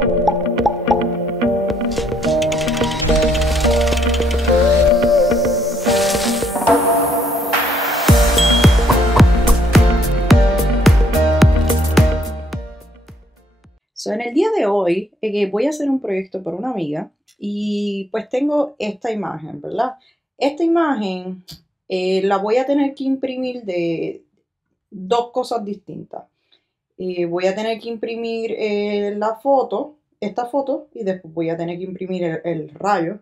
En el día de hoy voy a hacer un proyecto por una amiga y pues tengo esta imagen, ¿verdad? Esta imagen la voy a tener que imprimir de dos cosas distintas. Voy a tener que imprimir esta foto, y después voy a tener que imprimir el rayo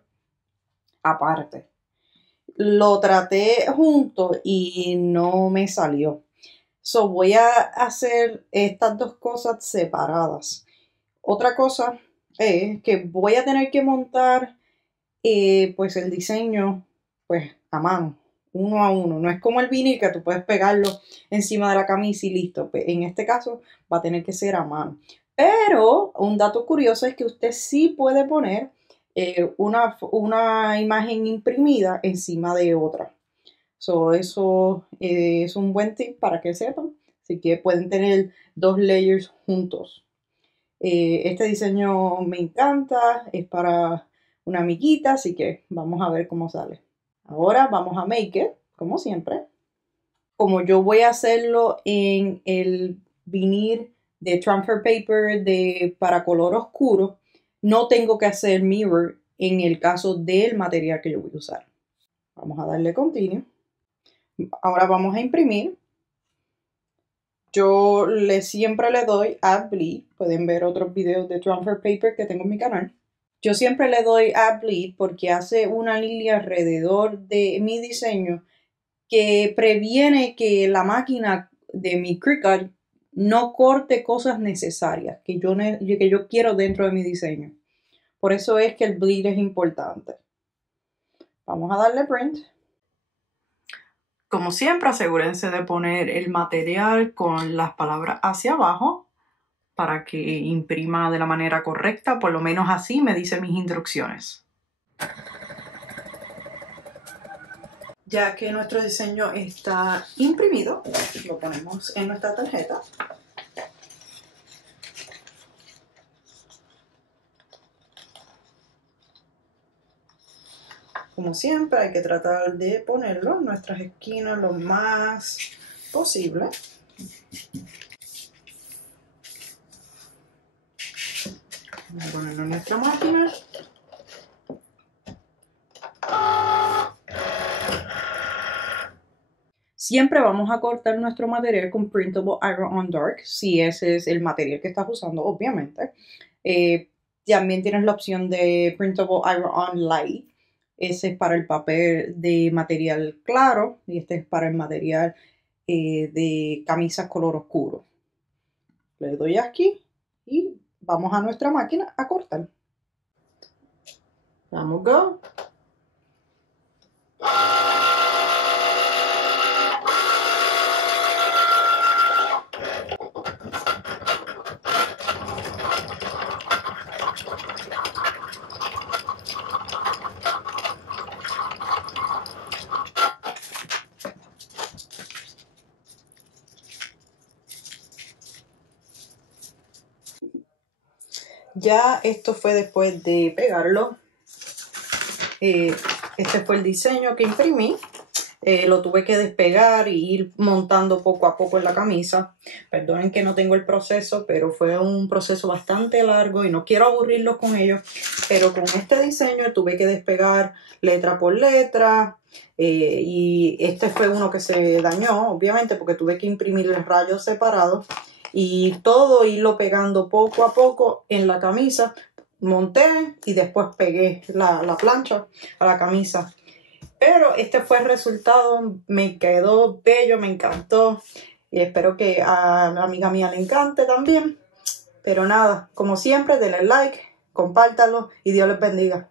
aparte. Lo traté junto y no me salió. So voy a hacer estas dos cosas separadas. Otra cosa es que voy a tener que montar pues el diseño pues a mano, uno a uno. No es como el vinil que tú puedes pegarlo encima de la camisa y listo. En este caso va a tener que ser a mano. Pero un dato curioso es que usted sí puede poner una imagen imprimida encima de otra. So, eso es un buen tip para que sepan. Así que pueden tener dos layers juntos. Este diseño me encanta, es para una amiguita, así que vamos a ver cómo sale. Ahora vamos a make it, como siempre. Como yo voy a hacerlo en el vinil de transfer paper para color oscuro, no tengo que hacer mirror en el caso del material que yo voy a usar. Vamos a darle continue. Ahora vamos a imprimir. Yo siempre le doy Add Bleed. Pueden ver otros videos de transfer paper que tengo en mi canal. Yo siempre le doy Add Bleed porque hace una línea alrededor de mi diseño que previene que la máquina de mi Cricut no corte cosas necesarias que yo quiero dentro de mi diseño. Por eso es que el bleed es importante. Vamos a darle print. Como siempre, asegúrense de poner el material con las palabras hacia abajo para que imprima de la manera correcta. Por lo menos así me dicen mis instrucciones. Ya que nuestro diseño está imprimido, lo ponemos en nuestra tarjeta. Como siempre, hay que tratar de ponerlo en nuestras esquinas lo más posible. Vamos a ponerlo en nuestra máquina. Siempre vamos a cortar nuestro material con Printable Iron On Dark, si ese es el material que estás usando, obviamente. También tienes la opción de Printable Iron On Light. Ese es para el papel de material claro y este es para el material de camisas color oscuro. Le doy aquí y vamos a nuestra máquina a cortar. Vamos, go. Ya esto fue después de pegarlo. Este fue el diseño que imprimí. Lo tuve que despegar y ir montando poco a poco en la camisa. Perdonen que no tengo el proceso, pero fue un proceso bastante largo y no quiero aburrirlos con ellos. Pero con este diseño tuve que despegar letra por letra. Y este fue uno que se dañó, obviamente, porque tuve que imprimir el rayo separado. Y todo irlo pegando poco a poco en la camisa. Monté y después pegué la plancha a la camisa. Pero este fue el resultado. Me quedó bello, me encantó. Y espero que a la amiga mía le encante también. Pero nada, como siempre, denle like, compártanlo y Dios les bendiga.